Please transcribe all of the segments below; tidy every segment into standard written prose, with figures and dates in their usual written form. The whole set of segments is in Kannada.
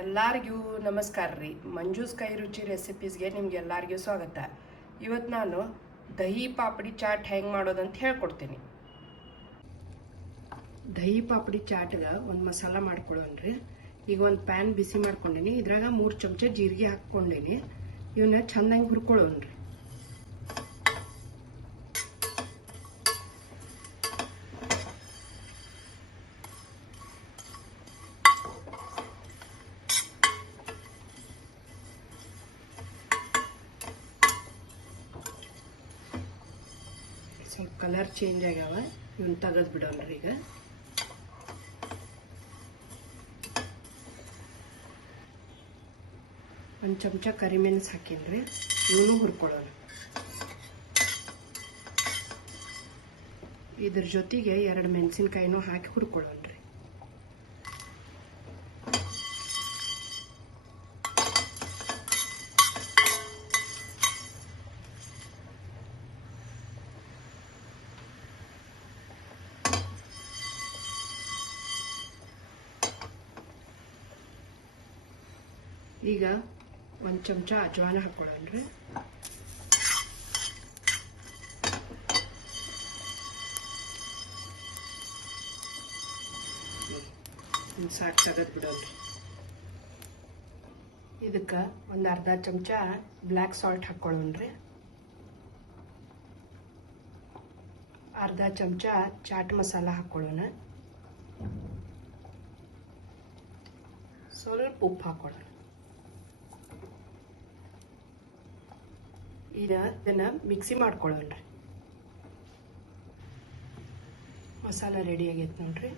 ಎಲ್ಲರಿಗೂ ನಮಸ್ಕಾರ ರೀ. ಮಂಜೂಸ್ ಕೈ ರುಚಿ ರೆಸಿಪೀಸ್ಗೆ ನಿಮ್ಗೆಲ್ಲರಿಗೂ ಸ್ವಾಗತ. ಇವತ್ತು ನಾನು ದಹಿ ಪಾಪಡಿ ಚಾಟ್ ಹೆಂಗೆ ಮಾಡೋದಂತ ಹೇಳ್ಕೊಡ್ತೀನಿ. ದಹಿ ಪಾಪಡಿ ಚಾಟ್ಗೆ ಒಂದು ಮಸಾಲ ಮಾಡ್ಕೊಳ್ಳೋಣ್ರಿ. ಈಗ ಒಂದು ಪ್ಯಾನ್ ಬಿಸಿ ಮಾಡ್ಕೊಂಡೀನಿ. ಇದ್ರಾಗ 3 ಚಮಚ ಜೀರಿಗೆ ಹಾಕ್ಕೊಂಡೀನಿ. ಇವನ್ನ ಚೆನ್ನಾಗಿ ಹುರ್ಕೊಳ್ಳೋಣ್ರಿ. ಸ್ವಲ್ಪ ಕಲರ್ ಚೇಂಜ್ ಆಗ್ಯಾವ. ಇವನ್ನ ತೆಗೆದು ಬಿಡೋಣ್ರಿ. ಈಗ ಒಂದು ಚಮಚ ಕರಿಮೆಣಸು ಹಾಕಿನ್ರಿ. ಇವನು ಹುರ್ಕೊಳ್ಳೋಣ. ಇದ್ರ ಜೊತೆಗೆ 2 ಮೆಣಸಿನ್ಕಾಯಿನೂ ಹಾಕಿ ಹುರ್ಕೊಳ್ಳೋಣ್ರಿ. ಈಗ 1 ಚಮಚ ಅಜ್ವಾನ ಹಾಕೊಳ್ಳೋಣ್ರಿ. ಸಾಕು, ತೆಗೆದು ಬಿಡೋಣ್ರಿ. ಇದಕ್ಕೆ ಒಂದು ಅರ್ಧ ಚಮಚ ಬ್ಲ್ಯಾಕ್ ಸಾಲ್ಟ್ ಹಾಕೊಳ್ಳೋಣ್ರಿ. ಅರ್ಧ ಚಮಚ ಚಾಟ್ ಮಸಾಲ ಹಾಕೊಳ್ಳೋಣ. ಸ್ವಲ್ಪ ಉಪ್ಪು ಹಾಕೊಳ್ಳೋಣ. ಇದನ್ನ ಮಿಕ್ಸಿ ಮಾಡ್ಕೊಳ್ಳೋಣ್ರಿ. ಮಸಾಲ ರೆಡಿ ಆಗೈತೆ ನೋಡ್ರಿ.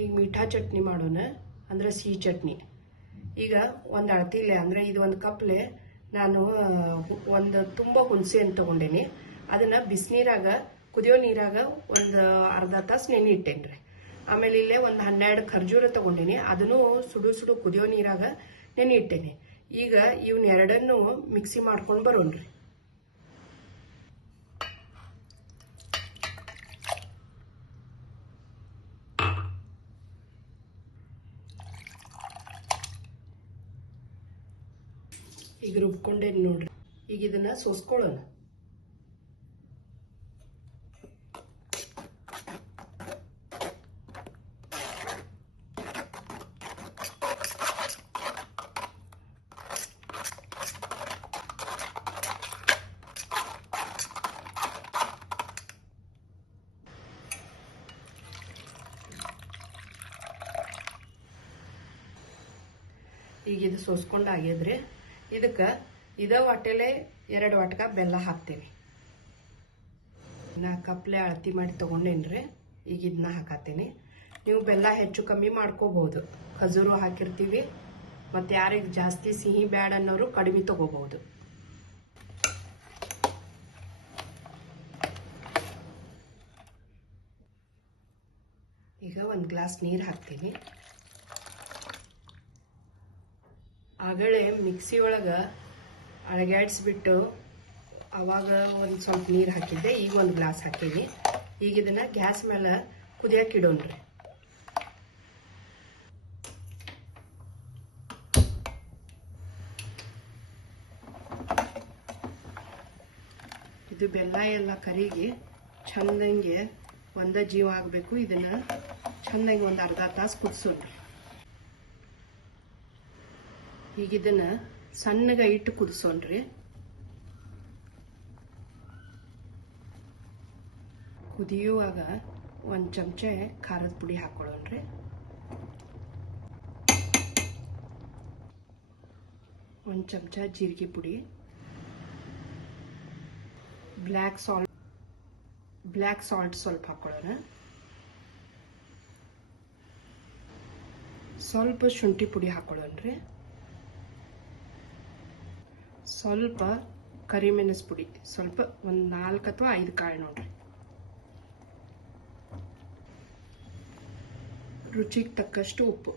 ಈಗ ಮೀಠಾ ಚಟ್ನಿ ಮಾಡೋಣ, ಅಂದ್ರೆ ಸಿಹಿ ಚಟ್ನಿ. ಈಗ ಒಂದು ಅಳತಿಲೆ ಅಂದ್ರೆ ಇದು 1 ಕಪ್ಲೆ ನಾನು ಒಂದು ತುಂಬ ಹುಣಸೆ ಹಣ್ಣು ತಗೊಂಡೇನಿ. ಅದನ್ನ ಬಿಸಿನೀರಾಗ ಕುದಿಯೋ ನೀರಾಗ ಒಂದು ಅರ್ಧ ತಾಸು ನೆನೆ ಇಟ್ಟೇನ್ರಿ. ಆಮೇಲೆ ಇಲ್ಲೇ ಒಂದು 12 ಖರ್ಜೂರ ತಗೊಂಡೇನಿ. ಅದನ್ನು ಸುಡು ಕುದಿಯೋ ನೀರಾಗ ನೆನೆ ಇಟ್ಟೇನಿ. ಈಗ ಇವನ್ 2 ಮಿಕ್ಸಿ ಮಾಡ್ಕೊಂಡು ಬರೋಣ್ರಿ. ಈಗ ರುಬ್ಕೊಂಡೇನಿ ನೋಡ್ರಿ. ಈಗ ಇದನ್ನ ಸೋಸ್ಕೊಳ್ಳೋಣ. ಈಗ ಇದು ಸೋಸ್ಕೊಂಡು ಆಗ್ಯದ್ರಿ. ಇದಕ್ಕೆ ಇದ ವಾಟೆಲೆ 2 ವಾಟಕ ಬೆಲ್ಲ ಹಾಕ್ತೀನಿ. 4 ಕಪ್ಲೆ ಅಳತಿ ಮಾಡಿ ತಗೊಂಡೇನ್ರಿ. ಈಗ ಇದನ್ನ ಹಾಕತ್ತೀನಿ. ನೀವು ಬೆಲ್ಲ ಹೆಚ್ಚು ಕಮ್ಮಿ ಮಾಡ್ಕೋಬಹುದು. ಖಜೂರು ಹಾಕಿರ್ತೀವಿ. ಮತ್ತೆ ಯಾರಿಗೆ ಜಾಸ್ತಿ ಸಿಹಿ ಬ್ಯಾಡ ಅನ್ನೋರು ಕಡಿಮೆ ತಗೋಬಹುದು. ಈಗ 1 ಗ್ಲಾಸ್ ನೀರು ಹಾಕ್ತೀನಿ. ಆಗಲೇ ಮಿಕ್ಸಿ ಒಳಗೆ ಅಳಗ್ಯಾಡಿಸ್ಬಿಟ್ಟು ಅವಾಗ ಒಂದು ಸ್ವಲ್ಪ ನೀರು ಹಾಕಿದ್ದೆ. ಈಗ 1 ಗ್ಲಾಸ್ ಹಾಕೀನಿ. ಈಗ ಇದನ್ನ ಗ್ಯಾಸ್ ಮೇಲೆ ಕುದಿಯಕ್ಕೆ ಇಡೋಣ್ರಿ. ಇದು ಬೆಲ್ಲ ಎಲ್ಲ ಕರಿಗಿ ಚಂದಂಗೆ ಒಂದ ಜೀವ ಆಗಬೇಕು. ಇದನ್ನ ಚಂದಂಗೆ ಒಂದು ಅರ್ಧ ತಾಸು ಕುದಿಸೋಣ್ರಿ. ಈಗ ಇದನ್ನ ಸಣ್ಣಗೆ ಇಟ್ಟು ಕುದಿಸೋಣ್ರಿ. ಕುದಿಯುವಾಗ 1 ಚಮಚ ಖಾರದ ಪುಡಿ ಹಾಕೊಳ್ಳೋಣ್ರಿ. ಒಂದು ಚಮಚ ಜೀರಿಗೆ ಪುಡಿ, ಬ್ಲ್ಯಾಕ್ ಸಾಲ್ಟ್ ಸ್ವಲ್ಪ ಹಾಕೊಳ್ಳೋಣ. ಸ್ವಲ್ಪ ಶುಂಠಿ ಪುಡಿ ಹಾಕೊಳ್ಳೋಣ್ರಿ. ಸ್ವಲ್ಪ ಕರಿಮೆಣಸು ಪುಡಿ, ಸ್ವಲ್ಪ ಒಂದು 4 ಅಥವಾ 5 ಕಾಳು ನೋಡ್ರಿ. ರುಚಿಗೆ ತಕ್ಕಷ್ಟು ಉಪ್ಪು.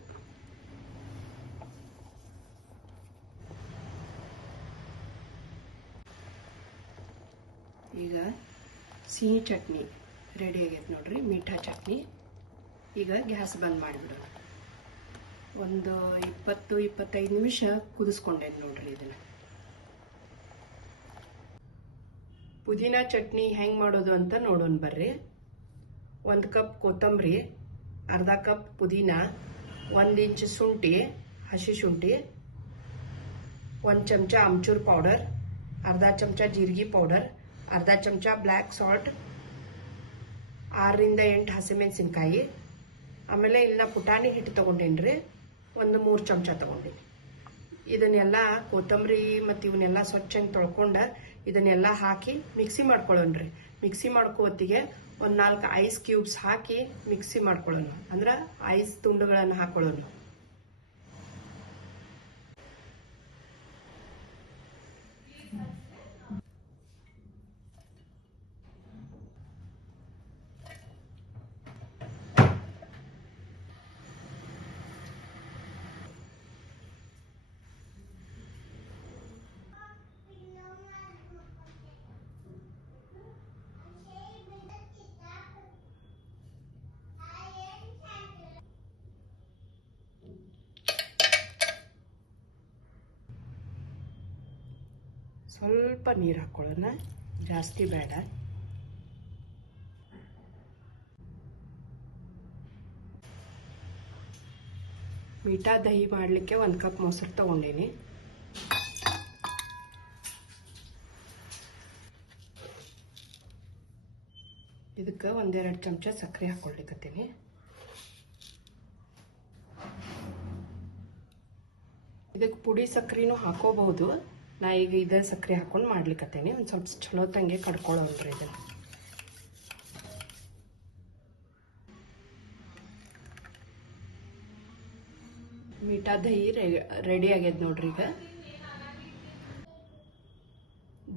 ಈಗ ಸಿಹಿ ಚಟ್ನಿ ರೆಡಿ ಆಗೈತೆ ನೋಡ್ರಿ. ಮೀಠಾ ಚಟ್ನಿ ಈಗ ಗ್ಯಾಸ್ ಬಂದ್ ಮಾಡಿಬಿಡೋಣ. ಒಂದು 20-25 ನಿಮಿಷ ಕುದಿಸ್ಕೊಂಡೇನೆ ನೋಡ್ರಿ. ಇದನ್ನ ಪುದೀನ ಚಟ್ನಿ ಹೆಂಗ್ ಮಾಡೋದು ಅಂತ ನೋಡೋಣ ಬರ್ರಿ. 1 ಕಪ್ ಕೊತ್ತಂಬರಿ, ಅರ್ಧ ಕಪ್ ಪುದೀನ, 1 ಇಂಚ್ ಶುಂಠಿ, ಹಸಿ ಶುಂಠಿ, 1 ಚಮಚ ಆಮ್ಚೂರ್ ಪೌಡರ್, ಅರ್ಧ ಚಮಚ ಜೀರಿಗೆ ಪೌಡರ್, ಅರ್ಧ ಚಮಚ ಬ್ಲ್ಯಾಕ್ ಸಾಲ್ಟ್, 6ರಿಂದ 8 ಹಸಿಮೆಣಸಿನ್ಕಾಯಿ. ಆಮೇಲೆ ಇಲ್ಲಿ ಪುಟಾಣಿ ಹಿಟ್ಟು ತಗೊಂಡೇನ್ರಿ, ಒಂದು 3 ಚಮಚ ತಗೊಂಡೇನಿ. ಇದನ್ನೆಲ್ಲ ಕೊತ್ತಂಬರಿ ಮತ್ತು ಇವನ್ನೆಲ್ಲ ಸ್ವಚ್ಛಂಗೆ ತೊಳ್ಕೊಂಡ ಇದನ್ನೆಲ್ಲ ಹಾಕಿ ಮಿಕ್ಸಿ ಮಾಡ್ಕೊಳ್ಳೋಣ್ರಿ. ಮಿಕ್ಸಿ ಮಾಡ್ಕೋತಿಗೆ ಒಂದು 4 ಐಸ್ ಕ್ಯೂಬ್ಸ್ ಹಾಕಿ ಮಿಕ್ಸಿ ಮಾಡ್ಕೊಳ್ಳೋಣ, ಅಂದ್ರೆ ಐಸ್ ತುಂಡುಗಳನ್ನು ಹಾಕೊಳ್ಳೋಣ. ಸ್ವಲ್ಪ ನೀರು ಹಾಕೊಳ್ಳೋಣ, ಜಾಸ್ತಿ ಬೇಡ. ಮೀಠಾ ದಹಿ ಮಾಡಲಿಕ್ಕೆ 1 ಕಪ್ ಮೊಸರು ತಗೊಂಡೇನಿ. ಇದಕ್ಕೆ 1-2 ಚಮಚ ಸಕ್ಕರೆ ಹಾಕೊಳ್ಲಿಕ್ಕತ್ತೀನಿ. ಇದಕ್ಕೆ ಪುಡಿ ಸಕ್ಕರೆನೂ ಹಾಕೋಬಹುದು. ನಾ ಈಗ ಇದೇ ಸಕ್ಕರೆ ಹಾಕೊಂಡು ಮಾಡ್ಲಿಕ್ಕತ್ತೇನೆ. ಒಂದು ಸ್ವಲ್ಪ ಚಲೋ ತಂಗೆ ಕಡ್ಕೊಳ್ಳೋಣ್ರಿ ಇದನ್ನು. ಮೀಠಾ ದಹಿ ರೆಡಿ ಆಗ್ಯದ ನೋಡ್ರಿ. ಈಗ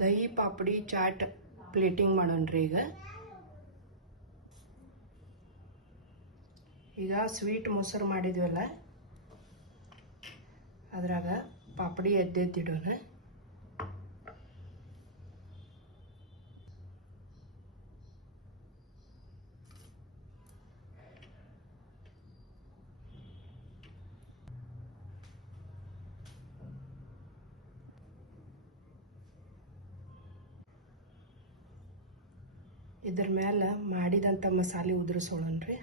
ದಹಿ ಪಾಪಡಿ ಚಾಟ್ ಪ್ಲೇಟಿಂಗ್ ಮಾಡೋಣ್ರಿ. ಈಗ ಸ್ವೀಟ್ ಮೊಸರು ಮಾಡಿದ್ವಲ್ಲ, ಅದ್ರಾಗ ಪಾಪಡಿ ಎದ್ದೆದ್ದಿಡೋಣ. ಇದ್ರ ಮೇಲೆ ಮಾಡಿದಂಥ ಮಸಾಲೆ ಉದುರಿಸೋಣನ್ರಿ.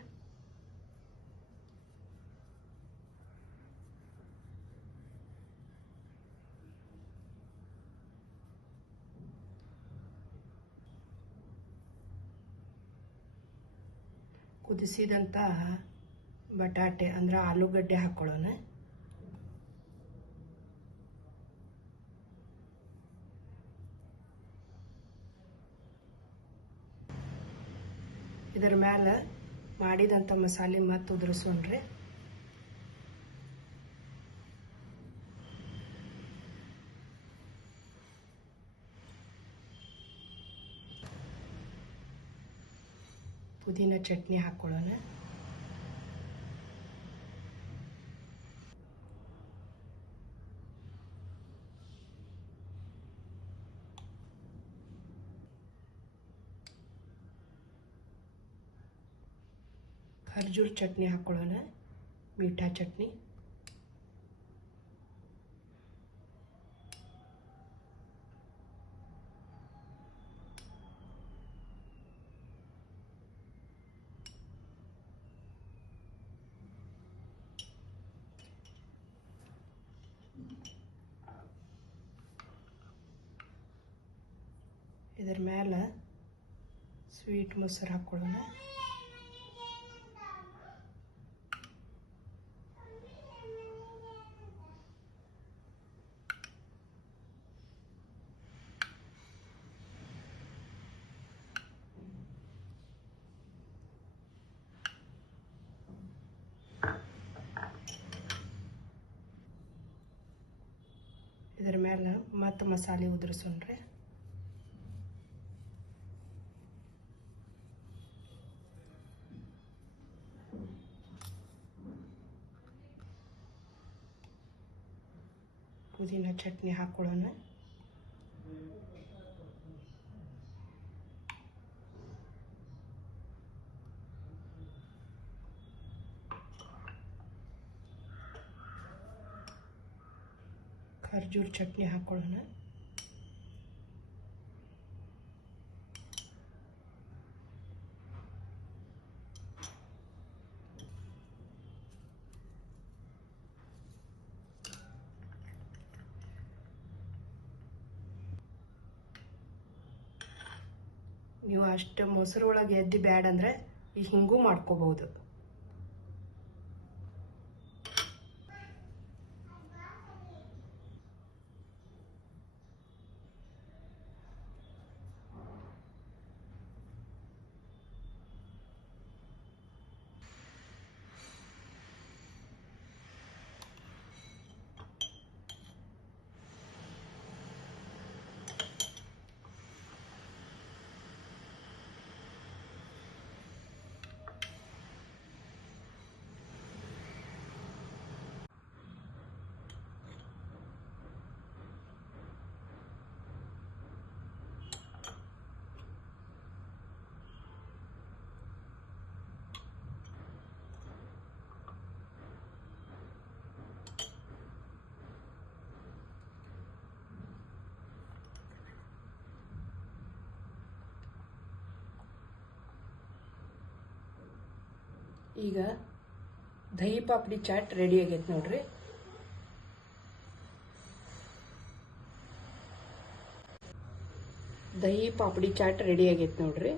ಕುದಿಸಿದಂಥ ಬಟಾಟೆ ಅಂದ್ರೆ ಆಲೂಗಡ್ಡೆ ಹಾಕೊಳ್ಳೋಣ. ಇದರ ಮೇಲೆ ಮಾಡಿದಂಥ ಮಸಾಲೆ ಮತ್ತೆ ಉದುರಿಸೋಣ್ರಿ. ಪುದೀನ ಚಟ್ನಿ ಹಾಕೊಳ್ಳೋಣ. ಖರ್ಜೂರ ಚಟ್ನಿ ಹಾಕೊಳ್ಳೋಣ, ಮೀಠಾ ಚಟ್ನಿ. ಇದರ ಮೇಲೆ ಸ್ವೀಟ್ ಮೊಸರು ಹಾಕೊಳ್ಳೋಣ. ಇದರ ಮೇಲೆ ಮತ್ತೆ ಮಸಾಲೆ ಉದುರಿಸೋಣ್ರಿ. ಪುದೀನ ಚಟ್ನಿ ಹಾಕೊಳ್ಳೋಣ. ಖರ್ಜೂರ ಚಟ್ನಿ ಹಾಕೊಳ್ಳೋಣ. ನೀವು ಅಷ್ಟು ಮೊಸರು ಒಳಗೆ ಎದ್ದು ಬ್ಯಾಡ ಅಂದ್ರೆ ಈ ಹಿಂಗೂ ಮಾಡ್ಕೋಬಹುದು. ಈಗ ದಹಿ ಪಾಪಡಿ ಚಾಟ್ ರೆಡಿ ಆಗೈತೆ ನೋಡ್ರಿ. ದಹಿ ಪಾಪಡಿ ಚಾಟ್ ರೆಡಿ ಆಗೈತೆ ನೋಡ್ರಿ.